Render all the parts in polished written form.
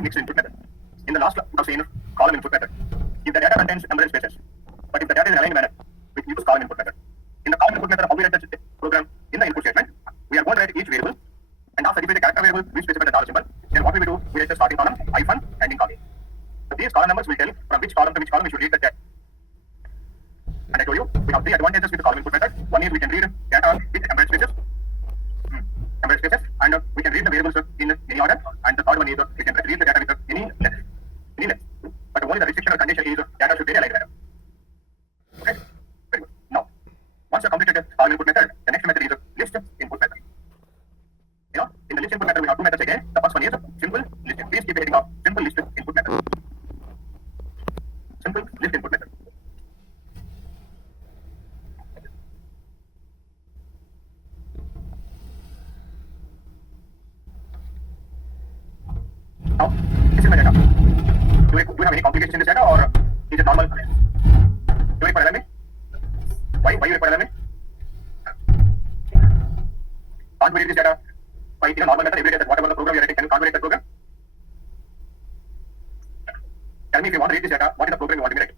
in mixed input method. In the last class, we have seen column input method. If the data contains numbered spaces, but if the data is aligned manner, we use column input method. In the column input method, how we write the program in the input statement, we are going to write each variable, and after defining the character variable, we specify the dollar symbol. Then what we do, we write the starting column, hyphen, ending column. So these column numbers will tell from which column to which column we should read the data. And I told you, we have three advantages with the column input method. One is we can read data with numbered spaces, and we can read the variables in any order. And the third one is we can read the data with any length. But only the restriction or condition is data should be aligned manner. Okay, very good. Now, once you completed the column input method, the next method is list input method. In the list input method, we have two methods again. The first one is simple list. Please keep the heading of simple list input method. Simple list input method. Now, this is my data. Do you have any complications in this data, or is it normal? Do you require alignment? Why you require alignment? Can't we read this data by normal method every day? That whatever the program you are writing, can't we read that program? Tell me if you want to read this data, what is the program you want to write? Do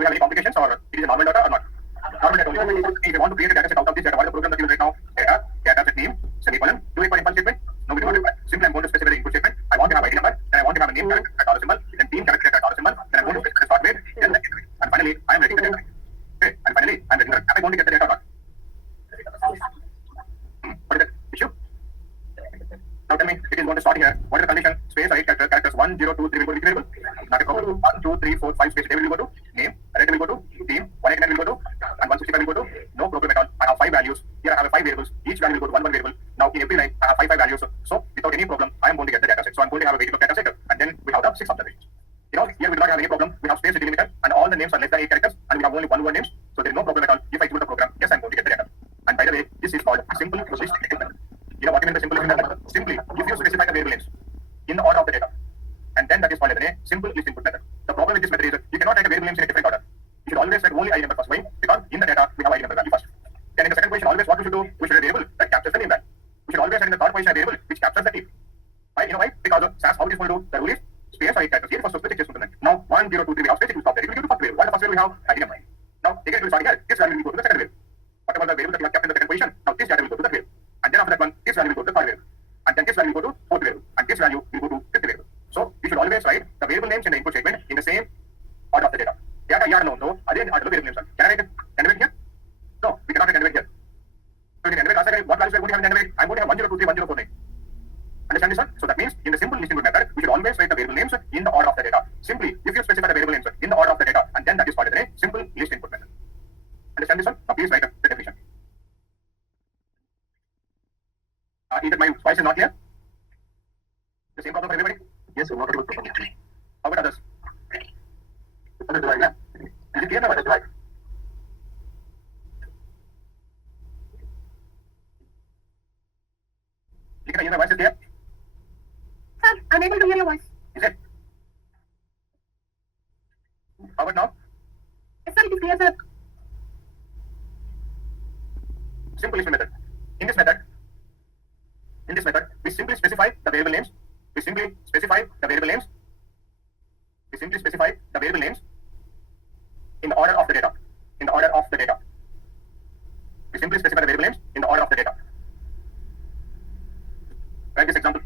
you have any complications, or it is a normal data or not? Normal data only. If you want to create a data set out of this data, what is the program that you will write now? Data set name, semicolon. Do you require impulse statement? No, we don't require. Simply I'm going to specify the input statement. I want to have ID number, then I want to have a name character at dollar symbol, then team character at dollar symbol, then I'm going to specify the start date, then the end date. And finally, I am writing the data. Okay, and finally, I am writing the data. Am I going to get the data or not? What is the issue? Now tell me, it is going to start here. What is the condition? Space, right characters 1, 0, 2, 3 will go to which variable? Not a problem. 1, 2, 3, 4, 5 space table will go to name, array will go to team, 189 will go to, and 165 will go to no problem at all. I have 5 values. Here I have 5 variables. Each value will go to one variable. Now in every line, I have 5 values. So without any problem, I am going to get the data set. So I'm going to have a variable data set, and then we have the 6 observations. Here we do not have any problem. We have space delimiter, and all the names are less than 8 characters, and we have only one word names. So there is no problem at all. If I execute the program, yes, I'm going to get the data. And by the way, this is called simple list input method. You know what I mean by simple list input method? Simply, if you specify the variable names in the order of the data, and then that is called as a simple list input method. The problem with this method is you cannot write the variable names in a different order. You should always write only ID number first. Why? Because in the data we have ID number value first. Then in the second position, always what we should do? We should write a variable that captures the name value. We should always write in the third position a variable which captures the team. Why? You know why? Because of SAS, how it is going to do? The rule is space or 8 characters. Here first space is now 1, 0, 2, 3 we have space, it will stop there. It will give to first variable. What is the first variable we have? ID number. Now again it will start here. This value will go to the second variable. Whatever the variable that you have kept in the second position, now this data will go to the variable. And then after that one, this value will go to the third variable. And then this value will go to fourth variable. And this value will go to fifth variable. So you should always write the variable names in the input statement in the same order of the data. Data here known though, again order the variable names. Can I write it here? No, we cannot write it here. So in the end, what values are going to have in the end? I'm going to have 1023, 1049. Understand this one? So that means in the simple list input method, we should always write the variable names in the order of the data. Simply, if you specify the variable names in the order of the data, and then that is called a simple list input method. Understand this one? Now please write the definition. Either my voice is not clear? The same problem for everybody? Yes, what about problem? How about others? Others do I, yeah? Is it clear now? Others do I? Can you hear my voice is clear? Sir, I'm able to hear your voice. Is it? How about now? Yes, sir, it is clear, sir. Simple list method. In this method, we simply specify the variable names. We simply specify the variable names in the order of the data. In the order of the data. We simply specify the variable names in the order of the data. Write this example.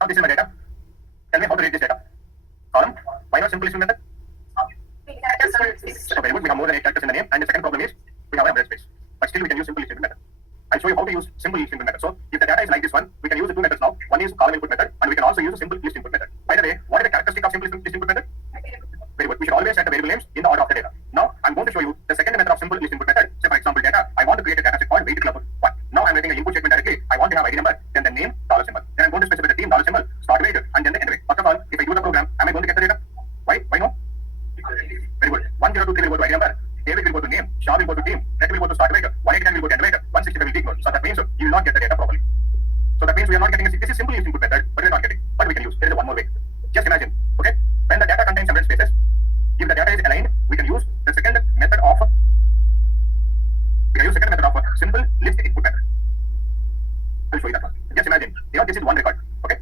Now this is my data. Tell me how to read this data. Column. Why not simple list method? So very good. We have more than 8 characters in the name. And the second problem is we have a numbered space. But still we can use simple list method. I'll show you how to use simple list input method. So if the data is like this one, we can use the two methods now. One is column input method, and we can also use a simple list input method. By the way, what is the characteristic of always set the variable names in the order of the data. Now I'm going to show you the second method of simple list input method. Say for example data, I want to create a data set called weight club 1. Now I'm writing an input statement directly. I want to have ID number, then the name, dollar symbol. Then I'm going to specify the team, dollar symbol, start weight, and then the end weight. First of all, if I do the program, am I going to get the data? Why? Why no? Very good. 1023 will go to ID number, David will go to name, Shah will go to team, Red will go to start weight, 189 will go to end weight, 165 will be ignored. So that means you will not get the data properly. So that means we are not getting this is simple list input method, but we are not getting. But we can use. There is one more way. Just imagine, okay? When the data contains separate spaces, if the data is aligned, we can use the second method of simple list input method. I'll show you that one. Just imagine, this is one record, okay?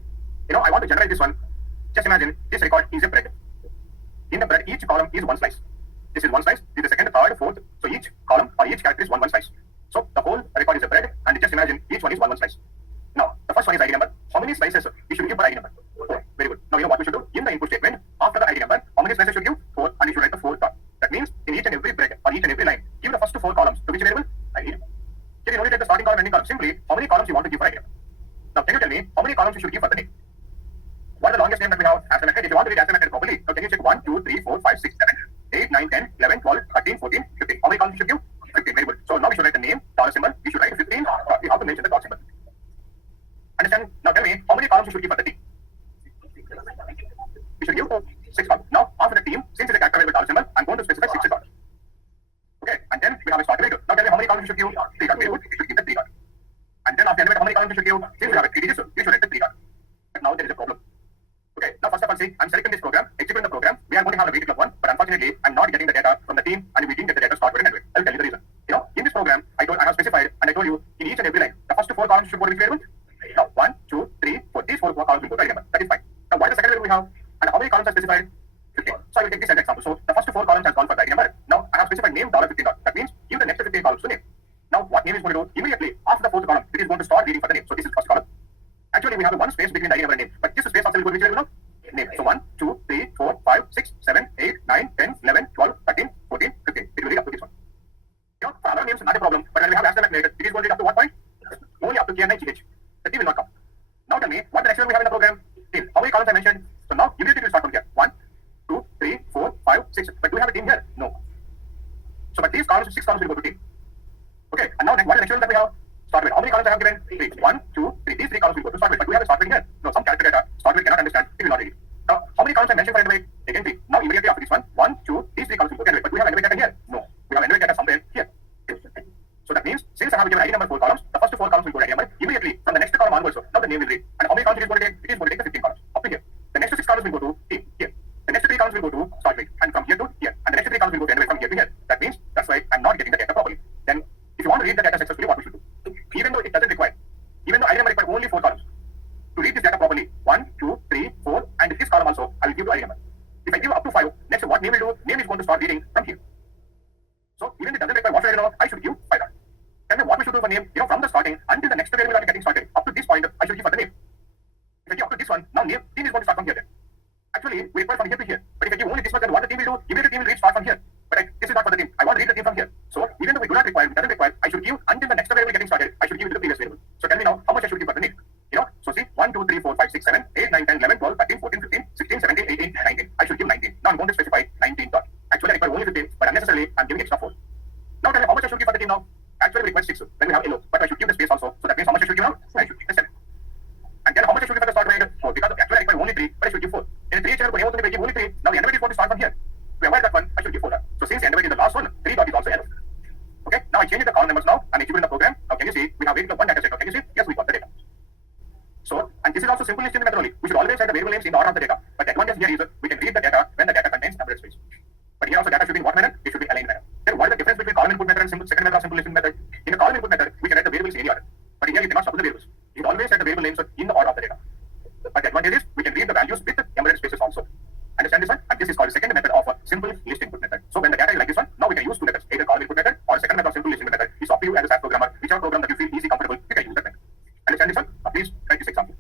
I want to generate this one. Just imagine this record is a bread. In the bread, each column is one slice. This is one slice. This is the second, third, fourth. So each column or each character is one slice. So the whole record is a bread, and just imagine each one is one slice. Now the first one is ID number. How many slices we should give for ID number? 4. Very good. Now what we should do in the input statement after the ID number. How many slices should give? 4, and you should write the 4 dot. That means in each and every bread or each and every line, give the first 4 columns to which variable? ID number. Can you only take the starting column and ending column? Simply, how many columns you want to give for ID number? Now can you tell me how many columns you should give for the name? What is the longest name that we have as a method? If you want to read as a method properly, now can you check 1, 2, 3, 4, 5, 6, 7, 8, 9, 10, 11, 12, 13, 14, 15. How many columns you should give? 15. Very good. So now we should write the name, dollar symbol. We should write 15. We have to mention the dot symbol. Understand? Now tell me how many columns you should give for the team? We should give 6 columns. Now after the team, since it's a character variable dollar symbol, I'm going to specify 6 columns. Okay, and then we have a start variable. Now tell me how many columns you should give? 3 columns. Very good. We should give the 3 columns. And then after how many columns you should give? Since we have a 3 digits, we should write the 3 columns. But now there is a problem. Okay, now first of all, see, I'm selecting this program, executing the program. We are going to have a weight club 1, but unfortunately, I'm not getting the data from the team, and we didn't get the data start with an end. I will tell you the reason. In this program, I have specified, and I told you, in each and every line, the first 4 columns should go to which variable? Now, 1, 2, 3, 4. These 4 columns will go to ID number. That is fine. Now, what is the second variable we have? And how many columns are specified? 15. So I will take this as an example. So the first 4 columns has gone for the ID number. Now I have specified name $15. That means give the next 15 columns to name. Now what name is going to do? Immediately after the 4th column, it is going to start reading for the name. So this is the first column. Actually, we have one space between the ID number and name, but this space also will go to which variable now? Name. So 1, 2, 3, 4, 5, 6, 7, 8, 9, 10, 11, 12, 13, 14, 15. It will read up to this one. For other names, not a problem. But when we have asterisk later, it is going to read up to what point? Only up to KNIGH. The T will not come. Now tell me, what the next one we have in the program? Team. How many columns I mentioned? So now immediately it will start from here. 1, 2, 3, 4, 5, 6. But do we have a team here? No. So but these columns, 6 columns will go to team. Okay. And now what is the next one that we have? Start with. How many columns I have given? 3. 1, 2, 3. These 3 columns will go to start with. But do we have a start with here? No. Some character data start with cannot understand. It will not read it. Now how many columns I mentioned for end weight? Again 3. Now immediately after this one, 1, 2, these 3 columns will go to end weight. But do we have end weight data here? No. We have end weight data somewhere here. So that means since I have given ID number 4 columns, the first 4 columns will go to ID number. Immediately from the next column onwards, now the name will read. And how many columns it is going to take? It is going to take the 15 columns up to here. The next 6 columns will go to team here. The next 3 columns will go to start weight, and from here to here. And the next 3 columns will go to end weight from here to here. That means that's why I'm not getting the data properly. Then if you want to read the data successfully, what we should do? Even though it doesn't require, even though ID number requires only 4 columns. To read this data properly, 1, 2, 3, 4, and this column also, I will give to ID number. If I give up to 5, next what name will do? Name is going to start reading from here. So even if it doesn't require what should I know? I should give 5. Tell me what we should do for name, from the starting until the next variable that is getting started. Up to this point, I should give for the name. If I give up to this one, now name, team is going to start from here then. Actually, we require from here to here. But if I give only this one, then what the team will do? Immediately the team will read start from here. But this is not for the team. I want to read the team from here. So even though we do not require, it doesn't require, I should give until the next variable getting started. I should give it to the previous variable. So tell me now, how much I should give for the name? So see, 1, 2, 3, 4, 5, 6, 7, 8, 9, 10, 11, 12, 13, 14, 15, 16, 17, 18, 19. I should give 19. Now I'm going to specify 19 dot. Actually, I require only 15, but unnecessarily, I'm giving extra 4. Now tell me how much I should give for the team now? Actually, we require 6 when we have yellow, but I should give the space also. So that means how much I should give now? I should give the 7. And then how much I should give for the start weight? 4. Because actually I require only 3, but I should give 4. In 3 channel, I give only 3. Now the end weight is going to start from here. To avoid that one, I should give 4. So since the end weight is the last one, 3 dot is also error. Okay. Now I changed the column numbers now. I'm executing the program. Now can you see we have weight of 1 data set. Now can you see? Yes, we got the data. So and this is also simple listing method only. We should always set the variable names in the order of the data. But the advantage here is we can read the data when the data contains numbered space. But here also data should be in what manner? It should be aligned manner. Then what is the difference between column input method and second method of simple listing method? In the column input method, we can write the variables in any order. But here you cannot supply the variables. You should always set the variable names in the order of the data. But the advantage is we can read the values with the embedded spaces also. Understand this one? And this is called the second method of a simple list input method. So when the data is like this one, now we can use 2 methods, either column input method or second method of simple listing method. It's up to you as a SAS programmer, whichever program that you feel easy, comfortable, you can use that method. Understand this one? Now please try this example.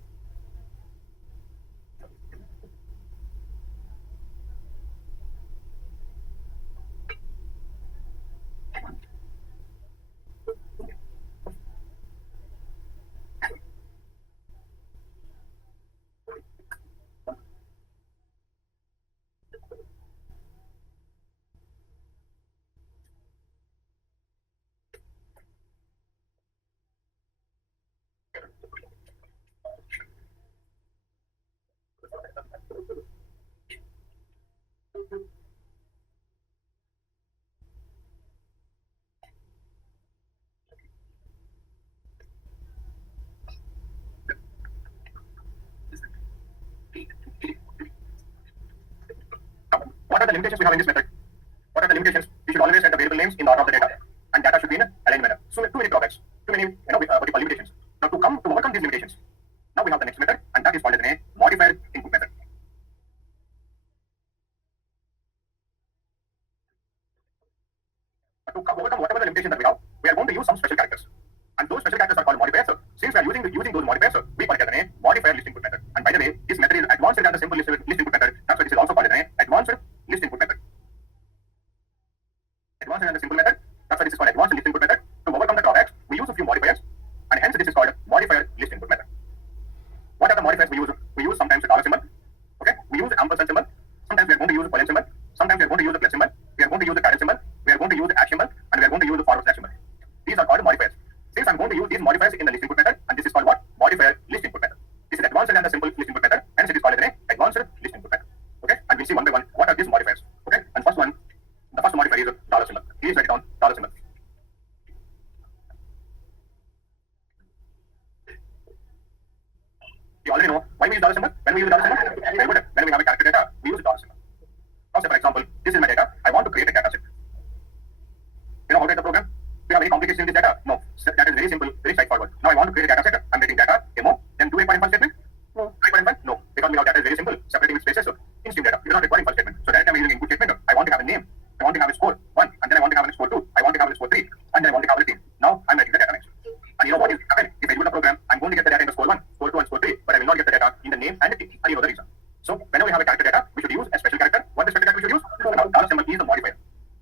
the limitations we have in this method? What are the limitations? We should always set the variable names in the order of the data, and data should be in aligned manner. So too many drawbacks, too many what you call limitations. Now to overcome these limitations, now we have the next method, and that is called as a modifier input method. To overcome whatever the limitation that we have, we are going to use some special characters, and those special characters are called modifiers. Since we are using those modifiers, we call it as a modifier list input method. And by the way, this method is advanced than the simple list input method. That's why this is also called as an advanced list input method. Advanced than the simple method. That's why this is called advanced list input method. To overcome the drawbacks, we use a few modifiers, and hence this is called modifier list input method. What are the modifiers we use? We use sometimes the dollar symbol. Okay, we use the ampersand symbol. Sometimes we are going to use the colon symbol. Sometimes we are going to use the plus symbol. We are going to use the caret symbol. We are going to use the # symbol, and we are going to use the forward slash symbol. These are called modifiers. Since I'm going to use these modifiers in the list input method, and this is called what? Modifier list input method. This is advanced than the simple list input method, hence it is called an advanced list input method. Okay, and we'll see one by one what are these modifiers. Okay, and first one, the first modifier is a dollar symbol. Please write it down, dollar symbol. You already know why we use dollar symbol. When we use dollar symbol, when we have a character data, we use dollar symbol. Now, say for example, this is my data. I want to create a data set. You know how to write the program? Do you have any complication in this data? No. So that is very simple, very straightforward. Now I want to create a data set. I'm getting data, demo, then do a point statement. No. No. Because we have data is very simple, separating with spaces. So in stream data, you do not require for statement. So directly I'm using input statement. I want to have a name. I want to have a score 1, and then I want to have a score 2. I want to have a score 3, and then I want to have a team. Now I'm writing the data next. And you know what is happening? If I do the program, I'm going to get the data in the score 1, score 2, and score 3, but I will not get the data in the name and the team. And you know the reason. So whenever we have a character data, we should use a special character. What is the special character we should use? Dollar symbol is the modifier.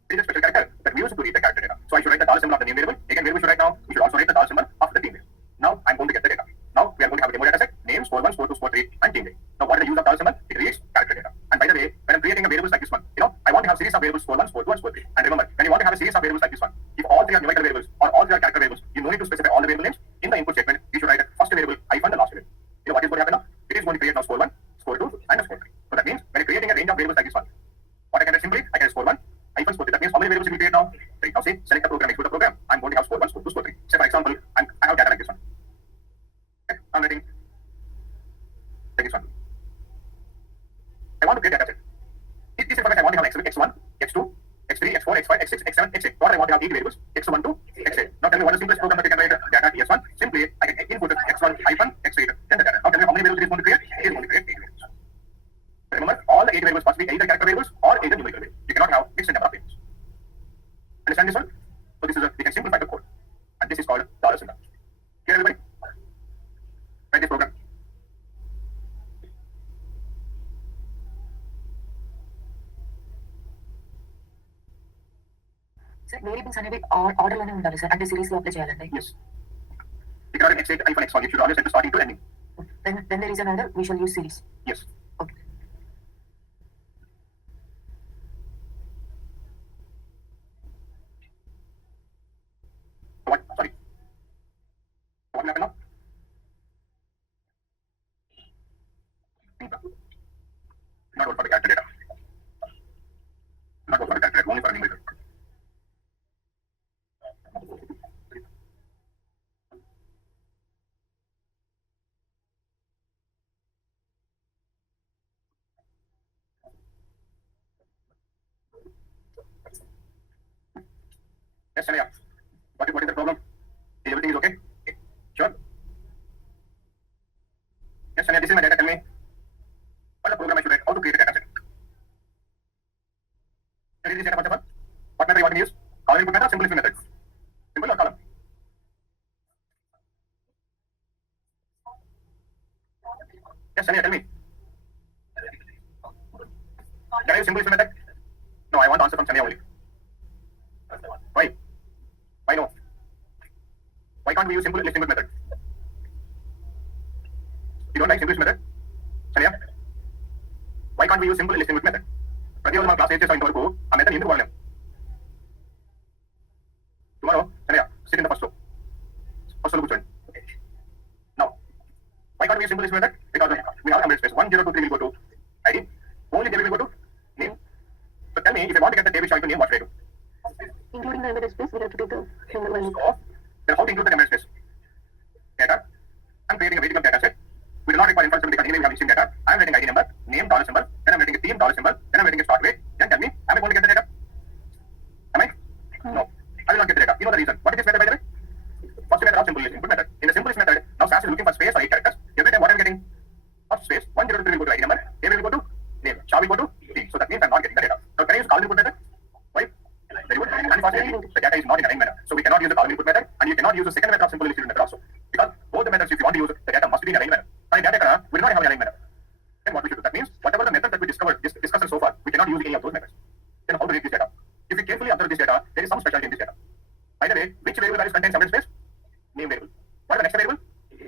It is a special character that we use to read the character data. So I should write the dollar symbol of the name variable. Again, where we should write now? We should also write the dollar symbol of the team variable. Now I'm going to get the data. Now we are going to have a demo data set, name, score 1, score 2, score 3, and team name. Now what is the use of dollar symbol? It creates character data. And by the way, when I'm creating a variables like this one, I want to have series of variables score 1, score 2, and score 3. And remember, when you want to have a series of variables like this one, if all three are numerical variables or all three are character variables, you no need to specify all the variable names. In the input statement, you should write the first variable hyphen the last variable. You know what is going to happen now? It is going to create now score 1, score 2, and score 3. So that means when you're creating a range of variables like this one, what I can write simply, I can score 1, hyphen score 3. That means how many variables will create now? Right, now say, select the program, execute the program. I'm going to have score 1, score 2, score 3. Say for example, I have data like this one. Okay, I'm writing like this one. I want to create data set. In this information, I want to have x1, x2, x3, x4, x5, x6, x7, x8. What I want to have 8 variables, x1 to x8. Now tell me what is the simplest program that you can write data x1? Simply, I can input x1 hyphen x8, then the data. Now tell me how many variables it is going to create? It is going to create 8 variables. Remember, all the 8 variables must be either character variables or either numerical variables. You cannot have fixed number of variables. Understand this one? So this is we can simplify the code, and this is called dollar symbol. Clear, everybody? Write this program. Sir, variables అనేవి ఆర్డర్లోనే ఉండాలి sir, అంటే series లో apply చేయాలండి. Yes. You cannot x8 hyphen x1. You should always set the starting to ending. Then there is an order, we shall use series. Yes. Okay. What? Sorry. What will happen now? Not good for the character data. Not good for the character data, only for the numerical. Yes, Sonia. What is the problem? Is everything is okay? Sure. Yes, Sonia, this is my data. Tell me. What is the program I should write? How to create a data set? Can you read this data first of all? What method you want to use? Column input method or simple if method? Simple or column? Yes, Sonia, tell me. Can I use simple if method? No, I want answer from Sonia only. Why? Why no? Why can't we use simple list input method? You don't like simple method? Sonia? Why can't we use simple list input method? ప్రతిరోజు మన class ఏం చేస్తాం ఇంతవరకు ఆ method ఎందుకు వాడలేం? Tomorrow, Sonia, sit in the first row. First row కూర్చోండి. Now, why can't we use simple list method? Because we have a command space. 1, 0, 2, 3 will go to ID. Only table will go to name. So tell me, if I want to get the table showing to name, what should I do? Including the embedded space, we have to take the number one. So, then how to include the embedded space? Data. I'm creating a variable data set. We do not require information because anyway we have missing data. I'm writing ID number, name, dollar symbol, then I'm writing a team, dollar symbol, then I'm writing a start weight, then tell me the reason. What is this method, by the way? First method of simplest input method. In the simplest method, now SAS is looking for space for 8 characters. Every time what I'm getting? Of space, 1, 0, 2, 3 will go to ID number, A will go to name, shall will go to D. So that means I'm not getting the data. So can I use column input method? Why? Very good. Unfortunately, the data is not in array manner. So we cannot use the column input method, and you cannot use the second method of simple distributed method also. Because both the methods, if you want to use, the data must be in array manner. And data will not have an array manner. Then what we should do? That means whatever the method that we discussed so far, we cannot use any of those methods. Then how to read this data? If you carefully observe this data, there is some specialty in this data. By the way, which variable values contain separate space? Name variable. What is the next variable?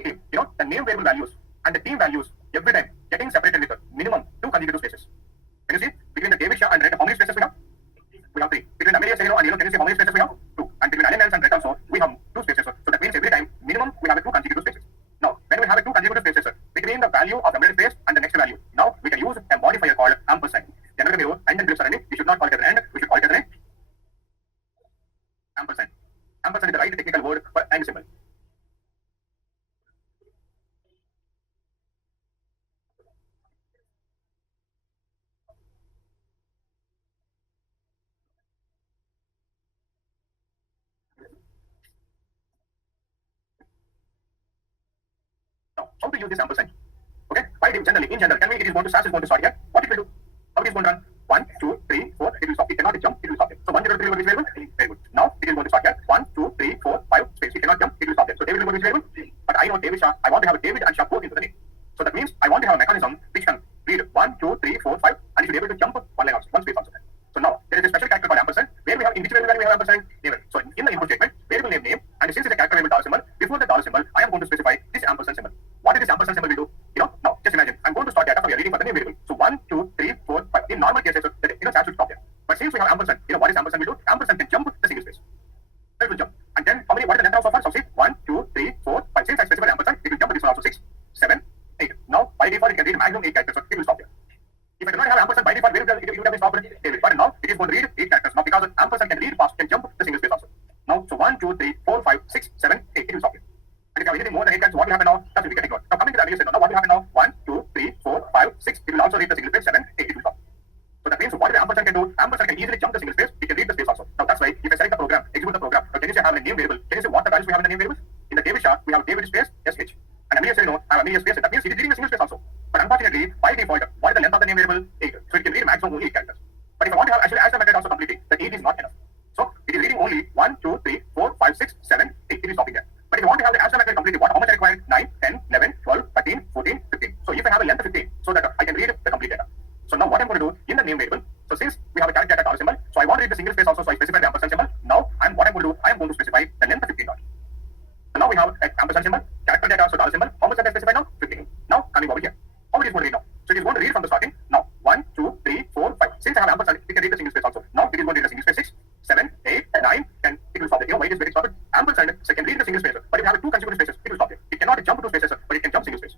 Team. You know, the name variable values and the team values every time getting separated with a minimum 2 consecutive spaces. Can you see? Between the David Shah and Red, how many spaces we have? We have 3. Between Amelia Serino and Yellow, can you see how many spaces we have? 2. And between Allen and Red also, we have 2 spaces. So that means every time minimum we have 2 consecutive spaces. Now, when we have 2 consecutive spaces between the value of the embedded space and the next value, now we can use a modifier called ampersand. Generally, and then we should not call it as an and, we should call it as an ampersand. Ampersand is the right technical word for and symbol. Now, how to use this ampersand? Okay, why generally, in general, tell me it is going to SAS is going to start here. What it will do? How it is going to run? 1, 2, 3, 4, it will stop. It cannot jump, it will stop there. So 1, 0, 3 will be variable. Very good. Now it is going to start here. 1, 2, 3, 4, 5, space. It cannot jump, it will stop there. So David will go to variable. But I know David Shah, I want to have David and Shah both into the name. So that means I want to have a mechanism which can read 1, 2, 3, 4, 5, and it should be able to jump one line also, one space also. So now there is a special character called ampersand, where we have in which variable we have ampersand? Name. So in the input statement, variable name, and since it's a character variable dollar symbol, before the dollar symbol, I am going to specify this ampersand symbol. What is this ampersand symbol will do? You know, now just imagine, I'm going to start data from here reading for the name variable. So 1, 2, 3, 4, 5. In normal cases, SAS should stop there. But since we have ampersand, what is ampersand will do? Ampersand can jump the single space. It will jump. And then what is the length of so far? So see, 1, 2, 3, 4, 5. Since I specified ampersand, it will jump this one also 6, 7, 8. Now by default it can read maximum 8 characters, so it will stop there. If I do not have ampersand by default, where it would have been stopped? David. But now it is going to read 8 characters. Now because ampersand can read fast, can jump the single space also. Now so 1, 2, 3, 4, 5, 6, 7, 8. It will stop here. And if you have anything more than 8 characters, what will happen now? That will be getting ignored. Now coming to the other side, now what will happen now? 1, 2, 3, 4, 5, 6. It will also read the single space. 7, 8. It will stop. So that means what the ampersand can do? Ampersand can easily jump the single space. It can read the space also. Now that's why if I select the program, execute the program. Now can you say I have a name variable? Can you say what the values we have in the name variables? In the David Shah, we have David space SH. And Amelia Serino, I have Amelia space. That means it is reading the single space also. But unfortunately, by default, what is the length of the name variable? 8. So it can read maximum only 8 characters. But if I want to have actually as the method also completely, the 8 is not enough. So it is reading only 1, 2, 3, 4, 5, 6, 7, 8. It is stopping there. But if you want to have the as the method completely, how much I require? 9, 10, 11, 12, 13, 14, 15. So if I have a length of 15, so that I can read the complete data. So now what I'm going to do in the name variable, so since we have a character data dollar symbol, so I want to read the single space also, so I specify the ampersand symbol. Now what I'm going to do, I am going to specify the length of 15 dots. So now we have an ampersand symbol, character data, so dollar symbol. How much can I specify now? 15. Now coming over here, how it is going to read now? So it is going to read from the starting. Now 1, 2, 3, 4, 5. Since I have ampersand, it can read the single space also. Now it is going to read the single space 6, 7, 8, 9, 10. It will stop there. You know why it is very stopped? Ampersand so can read the single space. But if you have 2 consecutive spaces, it will stop there. It cannot jump 2 spaces, but it can jump single space.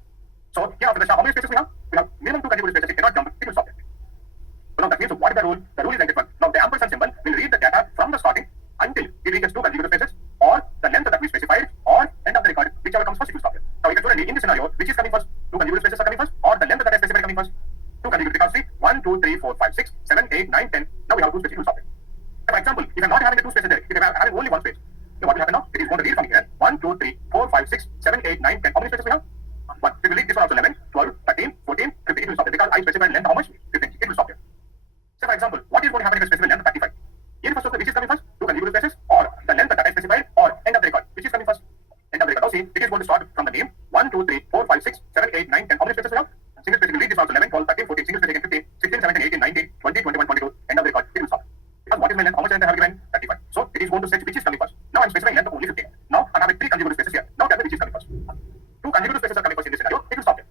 So here after the how many spaces we have? We have minimum 2 consecutive spaces. It cannot jump. It will stop there. So now that means what is the rule? The rule is like this one. Now the ampersand symbol will read the data from the starting until it reaches 2 consecutive spaces, or the length that we specified, or end of the record, whichever comes first, it will stop here. Now you can student in this scenario, which is coming first? 2 consecutive spaces are coming first, or the length that I specified coming first? 2 consecutive, because see, 1, 2, 3, 4, 5, 6, 7, 8, 9, 10. Now we have 2 spaces, it will stop here. For example, if I'm not having the 2 spaces there, if I'm having only 1 space, then what will happen now? It is going to read from here 1, 2, 3, 4, 5, 6, 7, 8, 9, 10. How many spaces we have? 1. It will read this one also 11, 12, 13, 14, 15. It will stop there because I specified length how much? 15. It will stop here. So for example, what is going to happen if I specify length 35? In first of the which is coming first? 2 consecutive spaces, or the length that I specified, or end of the record, which is coming first? End of the record. Now see, it is going to start from the name 1, 2, 3, 4, 5, 6, 7, 8, 9, 10. How many spaces we have? Single space will read this also 11, 12, 13, 14. Single space again 15, 16, 17, 18, 19, 20, 21, 22. End of the record. It will stop. Because what is my length? How much length I have given? 35. So it is going to search which is coming first. Now I'm specifying length of only 15. Now I'm having 3 consecutive spaces here. Now tell me which is coming first. 2 consecutive spaces are coming first in this scenario. It will stop here.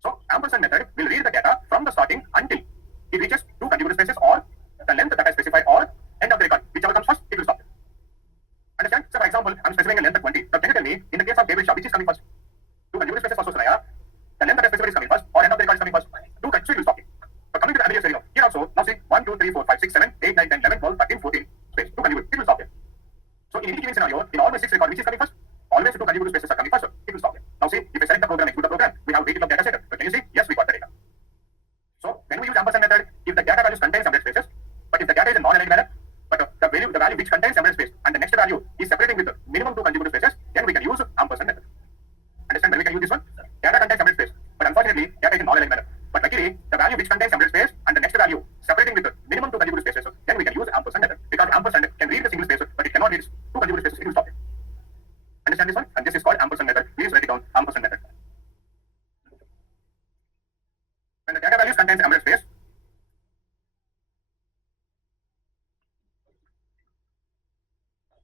So ampersand method will read the data from the starting until it reaches 2 consecutive spaces, or the length that I specified, or end of the record, whichever comes first, it will stop. Understand? So for example, I'm specifying a length of 20. Now can you tell me, in the case of David Shah, which is coming first? 2 consecutive spaces also, Saraya. The length that I specified is coming first, or end of the record is coming first. 2 so it will stop here. So coming to the Amelia Serino, here also, now see 1, 2, 3, 4, 5, 6, 7, 8, 9, 10, 11, 12, 13, 14, space, 2 consecutive, it will stop here. So in any given scenario, in all my 6 records, which is coming first? Always 2 consecutive spaces are coming first, so it will stop here. Now see, if I select the program, execute the program, we have a weighted of data set. So can you see? Yes, we got the data. So when we use ampersand method, if the data values contain separate spaces, but if the data is in non-aligned manner, but the value which contains separate space and the next value is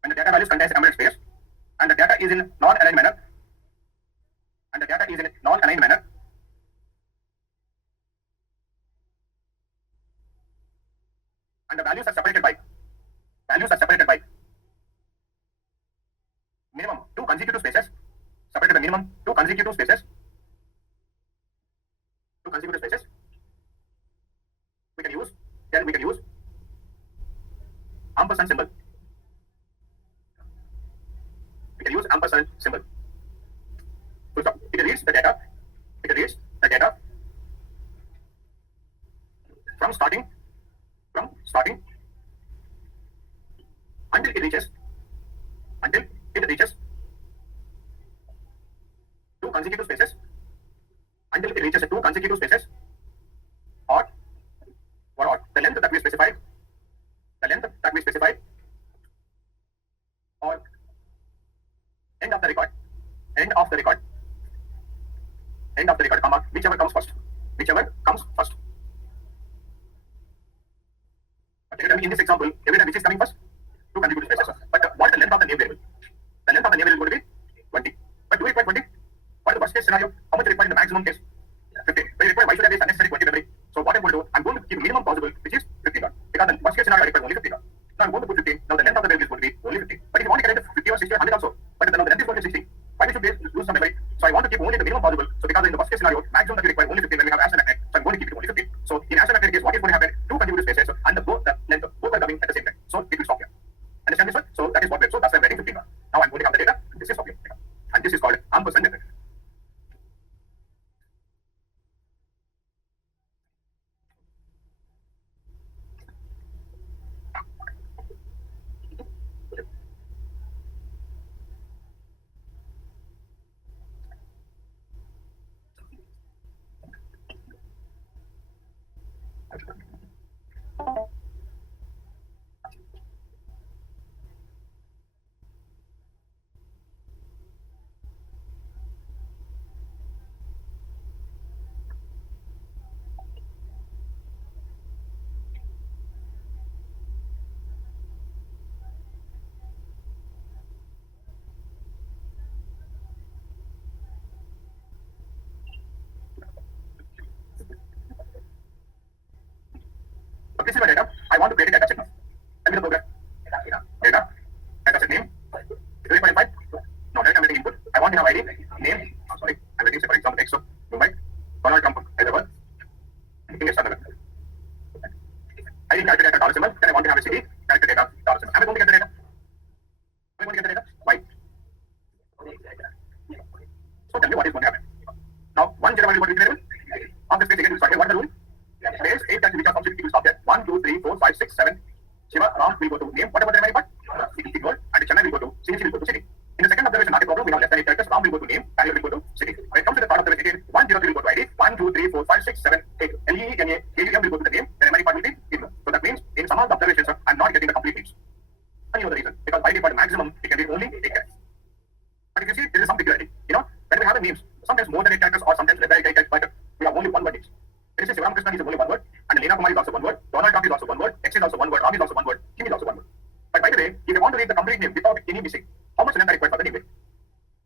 when the data values contains embedded space and the data is in non-aligned manner, and the data is in non-aligned manner, and the values are separated by minimum two consecutive spaces, separated by minimum two consecutive spaces, we can use ampersand symbol. We can use ampersand symbol. Full stop. It reads the data from starting until it reaches two consecutive spaces, or the length that we specified, or end of the record, comma, whichever comes first. Okay, tell me in this example, every time which is coming first? Two consecutive spaces. But what is the length of the name variable? The length of the name variable is going to be 20. But do we require 20? What is the worst case scenario? How much required in the maximum case? 50. Why should I waste unnecessary 20 memory? So what I'm going to do, I'm going to keep minimum possible, which is 50 dot. Because the worst case scenario I require only 50 dot. Now I'm going to put 50. Now the length of the variable is going to be only 50. But if you want to get into 50 or 60 or 100 also, but now the length is going to be 60. Why we should lose some memory? So I want to keep only the minimum possible. So because in the worst case scenario, maximum that we require only 50, when we have asymmetric, so I'm going to keep it only 50. So in asymmetric case, what is going to happen? Two consecutive spaces and the length both are coming at the same time. So it will stop here. Understand this one? So that is what we have. So that's why I'm writing 50 dot. Now I'm going to have the data. This is stopping. And this is called ampersand method. So this is my data. I want to create a data set now. Tell me the program. Data set name. Is it file? No, right? I'm getting input. I want to have ID, name. Oh, sorry, I'm getting for example text. So Mumbai, Donald Trump, Hyderabad. English standard. ID character data dollar symbol. Then I want to have a city character data dollar symbol. Am I going to get the data? Why? So tell me what is going to happen. Now 1 0 1 will be variable. On the space again, we start here. What is the rule? Space 8 that which are subject, we will stop there. 1 2 3 4 5 6 7. Shiva, Ram will go to name. Whatever the remaining part, city goal, and Chennai will go to city, will go to city. In the second observation, not a problem. We have less than 8 characters. Ram will go to name, Daniel will go to city. When it comes to the third observation, 1 0 3 will go to ID. 1 2 3 4 5 6 7 8. LE, NA, KUM will go to the name. The remaining part will be input. So that means in some of the observations, I'm not getting the complete names. And you know the reason, because by default maximum it can be only 8 characters. But if you see, there is some peculiarity. You know, when we have the names, sometimes more than 8 characters or sometimes less than 8 characters, but we have only one word names. It is Sivaram Krishnan is only one word, and Lena Kumar is also one word, Donald Trump is also one word, X is also one word, Ram is also one word, Kim is also one word. But by the way, if you want to read the complete name without any missing, how much length are required for the name?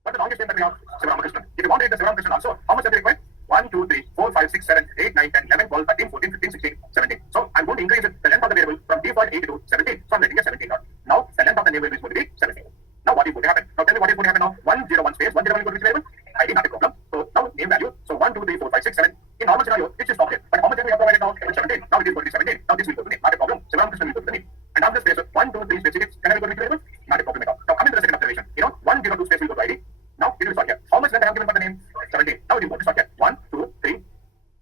What's the longest name that we have? Sivaram Krishnan. If you want to read the Sivaram Krishnan also, how much length are required? 1, 2, 3, 4, 5, 6, 7, 8, 9, 10, 11, 12, 13, 14, 15, 16, 17. So I'm going to increase the length of the variable from default 8 to 17. So I'm writing a 17 dot. Now the length of the name variable is going to be 17. Now what is going to happen? Now tell me what is going to happen now. 1 0 1 space, 1 0 1 is going to be variable. ID not a problem. So now name value. So 1 2 3 4 5 6 7. In normal scenario, it should stop here. But how much we have provided now? 17. Now it is going to be 17. Now this will go to name. Not a problem. Sivaram Krishnan will go to the name. And after space 1 2 3 space 6. Can I go to variable? Not a problem at all. Now coming to the second observation. 1 0 2 space will go to ID. Now it will start here. How much length I have given for the name? 17. Now it is going to start here. 1 2 3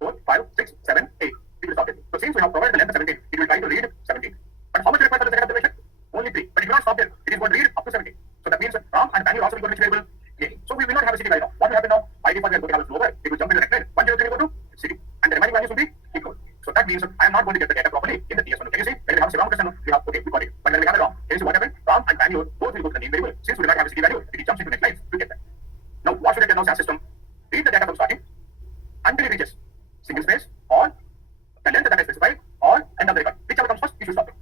4 5 6 7 8. It will stop here. So since we have provided the length of 17, it will try to read 17. But how much required for the second observation? Only 3. But it will not stop there. It is going to read up to 17. So that means Ram and Daniel also will go to which variable? A. So we will not have a city right now. What will happen now? By default we are going to have a slower. It will jump into the next line. 1 0 3 will go to city. And the remaining values will be equal. So that means I am not going to get the data properly in the TS1. Can you see? When we have Sivaram Krishnan, we have, okay, we got it. But when we have a Ram, can you see what happened? Ram and Daniel both will go to the name variable. Since we do not have a city value, it jumps into the next line to get that. Now what should I tell now as system? Read the data from starting until it reaches single space or the length that I specified or end of the record. Whichever comes first, you should stop it.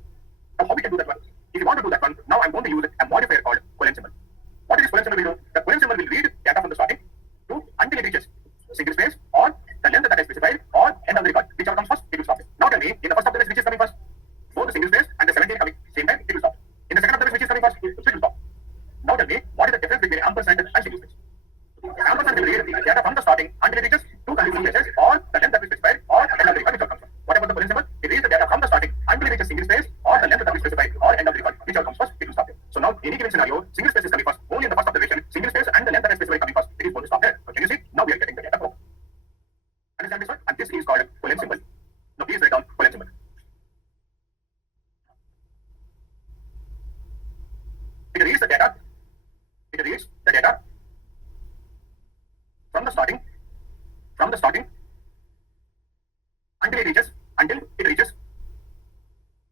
Now how we can do that one? If you want to do that one, now I'm going to use a modifier it reads the data. It reads the data from the starting until it reaches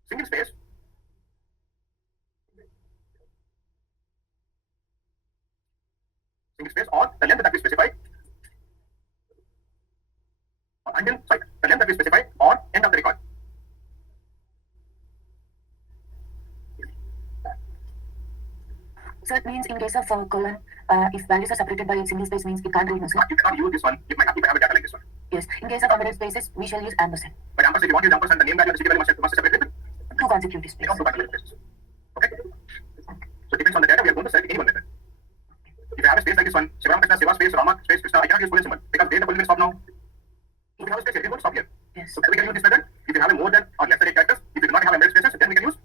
single space or the length that we specify the length that we specify or end of the record. So it means in case of colon, if values are separated by single space means it can't read, no, sir? You cannot use this one. You might have a data like this one. Yes. In case of embedded spaces, we shall use ampersand. But ampersand, if you want to use ampersand, the name value of the city value must separate with Two consecutive spaces. two consecutive spaces. Okay? So it depends on the data, we are going to select any one method. If you have a space like this one, Shivaram Krishna, Shiva space, Rama space, Krishna, I cannot use colon symbol because there the colon will stop now. If you have a space, it will stop here. Yes. So we can use this method. If you have more than or less than 8 characters, if you do not have embedded spaces, then we can use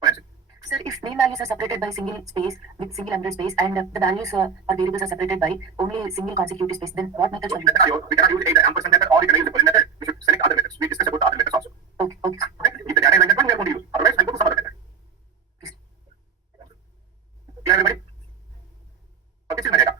colon symbol. Sir, if name values are separated by single space with single embedded space and the values or variables are separated by only single consecutive space, then what method shall we use? We cannot use either ampersand method or we can use the colon method. We should select other methods. We discuss about the other methods also. Okay. If the data is like that one, we are going to use. Otherwise, we'll go to some other method. Clear, everybody? So this is my data.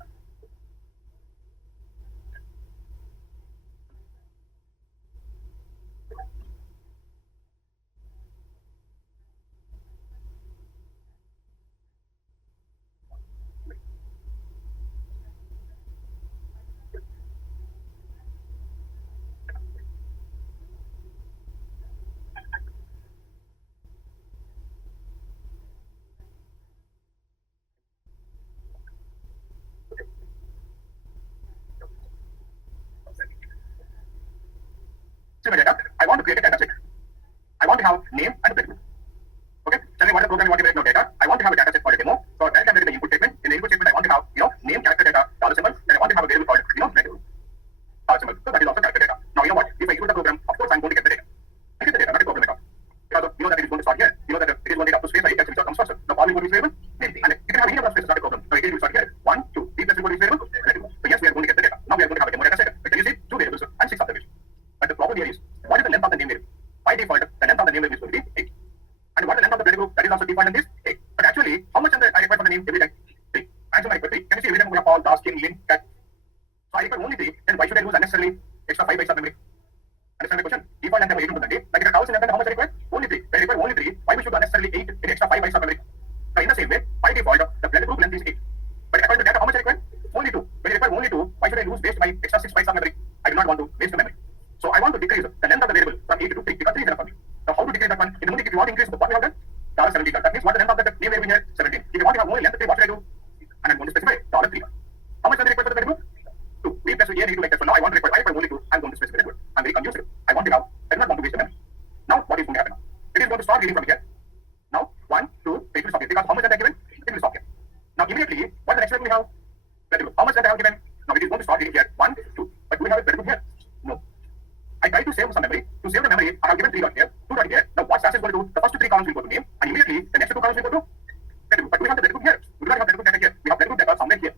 So my data, I want to create a data set. I want to have name and predicate. Okay? Tell me what the program you want to create now data. I want to have a data set called a demo. So I'll type in the input statement. In the input statement, I want to have, name, character data, dollar symbol. Then I want to have a variable called, variable. Dollar symbol. So that is also character data. Now, you know what? If I use the program, of course, I'm going to get the data. I get the data, not a problem at all. Because you know that it is going to start here. You know that it is going to get up to space, I can comes first. The following will be variable, name. And you can have any number of spaces, not a problem. So again, we start here. 1, 2, 3 plus will be variable. So yes, we are going to get the data. Now we are going to have a demo data set. But can you see 2 variables and 6 observations? But the problem here is, what is the length of the name variable? By default, the length of the name variable is going to be 8. And what is the length of the variable? That is also default in this 8. But actually, how much I require for the name every time? 3. Maximum I require 3. Can you see every time we have call, task, king, link, cat? So I require only 3. Then why should I use unnecessarily extra 5 bytes of memory? Understand my question? Default length of 8 into the day. Like if a 1000 how much I require? Only 3. When I require only 3, why we should unnecessarily 8 in extra 5 bytes of memory? So in the same way, by default, the blended group length is 8. But according to data, how much I require? Only 2. When I require only 2, why should I use waste my extra 6 bytes of memory? I do not want to waste the memory. So I want to decrease the length of the variable from 8 to 3 because 3 is enough for me. Now how to decrease that one? In the moment, if you want to increase what we have done, $17. That means what the length of the name variable here? 17. If you want to have only length of 3, what should I do? And I'm going to specify $3. How much does it require for the variable? 2. 3 plus 2 here need to make that. So now I want to require only 2. I'm going to specify that. I'm very confused. I want to have. I do not want to waste the memory. Now what is going to happen? It is going to start reading from here. Now 1, 2, it will stop here because how much have I given? It will stop here. Now immediately, what the next step we have? Variable. How much have I given? Now it is going to start reading here. 1, 2. But do we have a variable here? No. I try to save some memory. To save the memory, I have given 3 dot here, 2 dot here. Now what SAS is going to do? The first 3 columns will go to name, and immediately the next 2 columns will go to variable. But we have the variable here. We do not have variable data here. We have variable data somewhere here.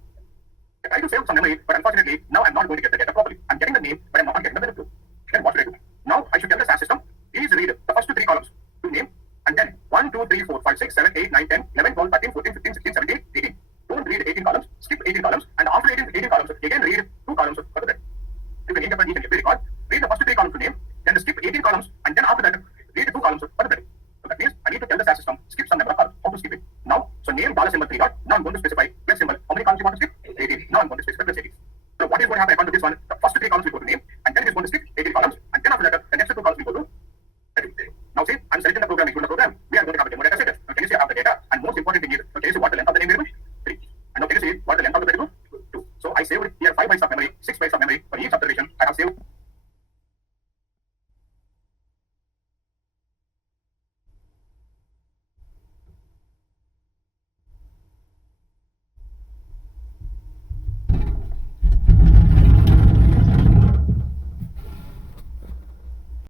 I try to save some memory, but unfortunately, now I'm not going to get the data properly. I'm getting the name, but I'm not getting the variable. Then what should I do? Now I should tell the SAS system, please read the first 3 columns to name, and then 1, 2, 3, 4, 5, 6, 7, 8, 9, 10, 11, 12, 13, 14, 15, 16, 17, 18. Don't read 18 columns, skip 18 columns, and after 18 columns, again read 2 columns for the data. You can interpret each and every record, read the first 3 columns to name, then skip 18 columns, and then after that, read 2 columns for the data. So that means I need to tell the SAS system, skip some number of columns. How to skip it? Now, so name dollar symbol 3 dot. Now I'm going to specify plus symbol. How many columns you want to skip? 18. Now I'm going to specify plus 18. So what is going to happen according to this one? The first 3 columns will go to name, and then it is going to skip 18 columns, and then after that, the next 2 columns will go to data. Now see, I'm selecting the program, include the program. We are going to have a demo data set. Now can you see I have the data? And most important thing is, so can you see what the length of the name variable? 3. And now can you see what the length of the variable? 2. So I saved here 5 bytes of memory, 6 bytes of memory for each observation. I have saved